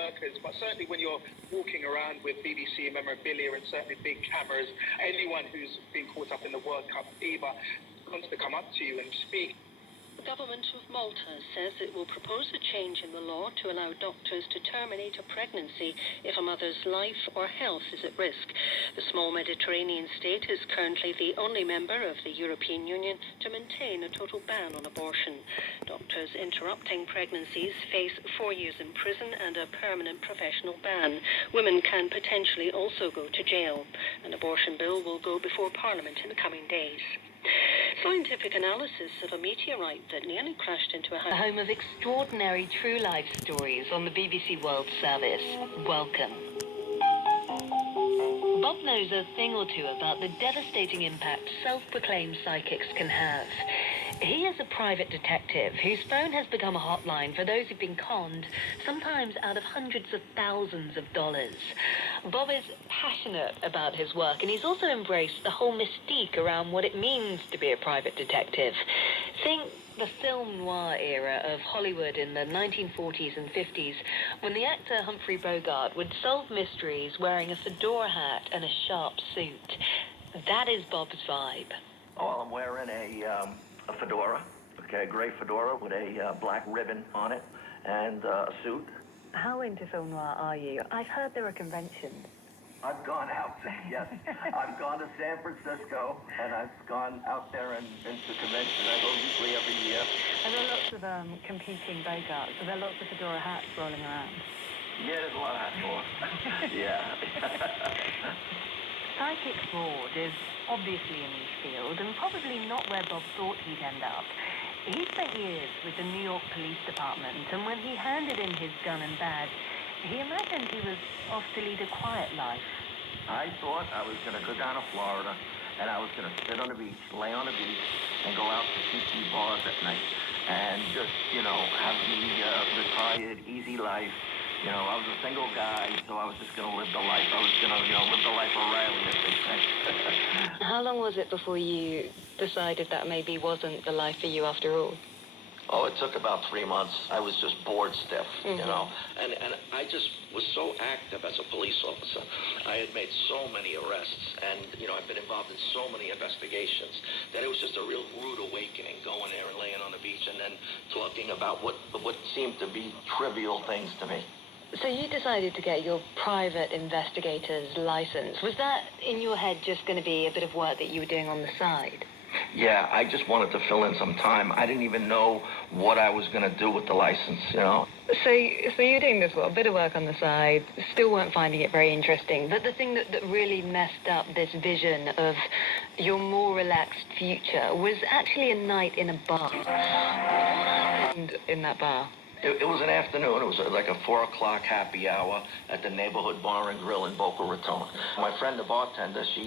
workers, but certainly when you're walking around with BBC memorabilia and certainly big cameras, anyone who's been caught up in the World Cup fever wants to come up to you and speak. The government of Malta says it will propose a change in the law to allow doctors to terminate a pregnancy if a mother's life or health is at risk. The small Mediterranean state is currently the only member of the European Union to maintain a total ban on abortion. Doctors interrupting pregnancies face 4 years in prison and a permanent professional ban. Women can potentially also go to jail. An abortion bill will go before Parliament in the coming days. Scientific analysis of a meteorite that nearly crashed into a home of extraordinary true life stories on the BBC World Service. Welcome. Bob knows a thing or two about the devastating impact self-proclaimed psychics can have. He is a private detective whose phone has become a hotline for those who've been conned, sometimes out of hundreds of thousands of dollars. Bob is passionate about his work, and he's also embraced the whole mystique around what it means to be a private detective. Think the film noir era of Hollywood in the 1940s and 50s, when the actor Humphrey Bogart would solve mysteries wearing a fedora hat and a sharp suit. That is Bob's vibe. Oh, I'm wearing a fedora, okay, a gray fedora with a black ribbon on it and a suit. How into film noir are you? I've heard there are conventions. I've gone out, yes. I've gone to San Francisco, and I've gone out there and been to conventions. I go usually every year. Are there lots of competing Bogarts? Are there lots of fedora hats rolling around? Yeah, there's a lot of hats for. Yeah. Psychic fraud is obviously a niche field, and probably not where Bob thought he'd end up. He spent years with the New York Police Department, and when he handed in his gun and badge, he imagined he was off to lead a quiet life. I thought I was going to go down to Florida, and I was going to sit on the beach, lay on the beach, and go out to tiki bars at night, and just, have the retired, easy life. I was a single guy, so I was just going to live the life. I was going to, live the life of Riley, as they say. How long was it before you decided that maybe wasn't the life for you after all? Oh, it took about 3 months. I was just bored stiff, And I just was so active as a police officer. I had made so many arrests, and, I've been involved in so many investigations that it was just a real rude awakening going there and laying on the beach and then talking about what seemed to be trivial things to me. So you decided to get your private investigator's license. Was that, in your head, just going to be a bit of work that you were doing on the side? Yeah, I just wanted to fill in some time. I didn't even know what I was going to do with the license, So you're doing this, a bit of work on the side, still weren't finding it very interesting. But the thing that really messed up this vision of your more relaxed future was actually a night in a bar. And in that bar? It was an afternoon. It was like a 4 o'clock happy hour at the neighborhood bar and grill in Boca Raton. My friend, the bartender, she